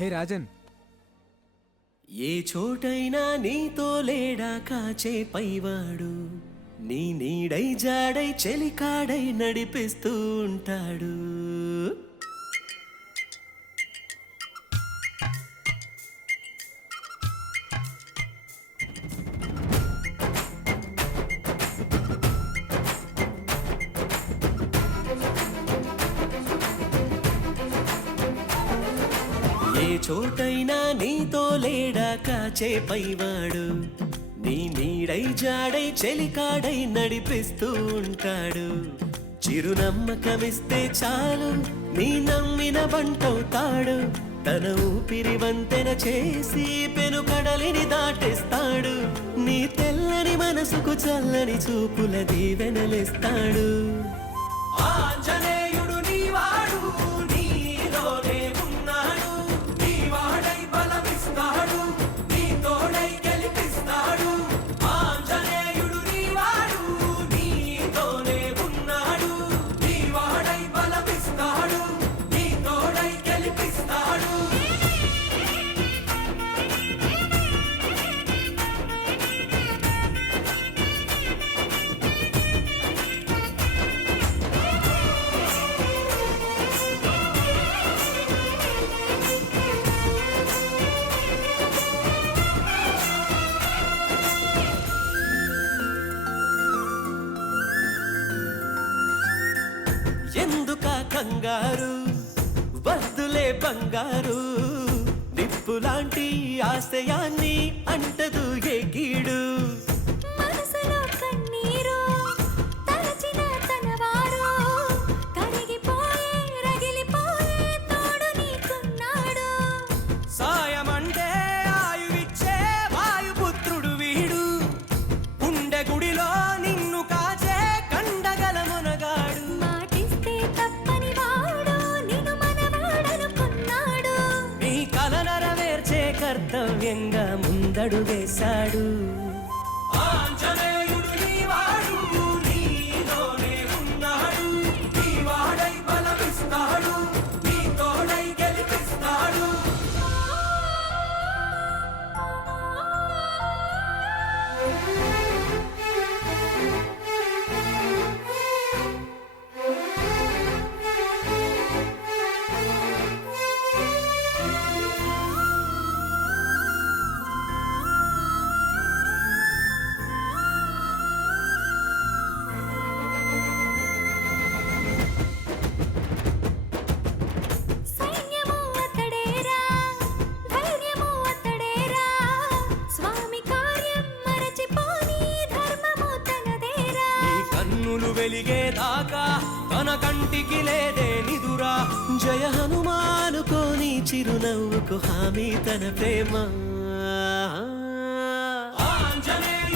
హే రాజన్, ఏ చోటైనా నీతో లేడా కాచే పైవాడు, నీ నీడై జాడై చెలికాడై నడిపిస్తూ ఉంటాడు. ఏ చోటైనా నీతో లేడా కాచే పైవాడు, నీ నీడై జాడై చెలికాడై నడిపిస్తూ ఉంటాడు. చిరునమ్మకమిస్తే చాలు నీ నమ్మిన బంటవుతాడు. తన ఊపిరి వంతెన చేసి పెను కడలిని దాటేస్తాడు. నీ తెల్లని మనసుకు చల్లని చూపుల దీవెనలిస్తాడు. ఆంజనేయుడు నీవాడు, నీలోనే ఉన్నాడు. నీవాడై బలమిస్తాడు, నీ తోడై గెలిపిస్తాడు. ఆంజనేయుడు నీవాడు, నీతోనే ఉన్నాడు. నీవాడై బలమిస్తాడు, నీ తోడై గెలిపిస్తాడు. ఎందుక కంగారు, వద్దులే బంగారు. నిప్పులాంటి ఆశయాన్ని అంటదు ఏ కీడు. మనసులో కన్నీరు తలచిన తనవారు, కరిగిపోయే రగిలిపోయే తోడు నీకున్నాడు. సాయమంటే ఆయువిచ్చే వాయుపుత్రుడు వీడు. గుండె గుడిలో నిన్ను కాచే కండగల మునగాడు. మాటిస్తే తప్పని వాడు నిన్ను మనవాడనుకున్నాడు. నీ కల నెరవేర్చే కర్తవ్యంగా ముందడు వేశాడు. ఆంజనేయుడు నీవాడు, నీలోనే ఉన్నాడు. నీవాడై బలమిస్తాడు, నీ తోడై గెలిపిస్తాడు. సైన్యము అతడేరా, ధైర్యము అతడేరా. స్వామి కార్యం మరచిపోని ధర్మము తనదేరా. నీ కన్నులు వెలిగేదాకా తన కంటికి లేదే నిదురా. జయ హనుమానుకోని చిరునవ్వుకు హామీ తన ప్రేమ. ఆంజనేయ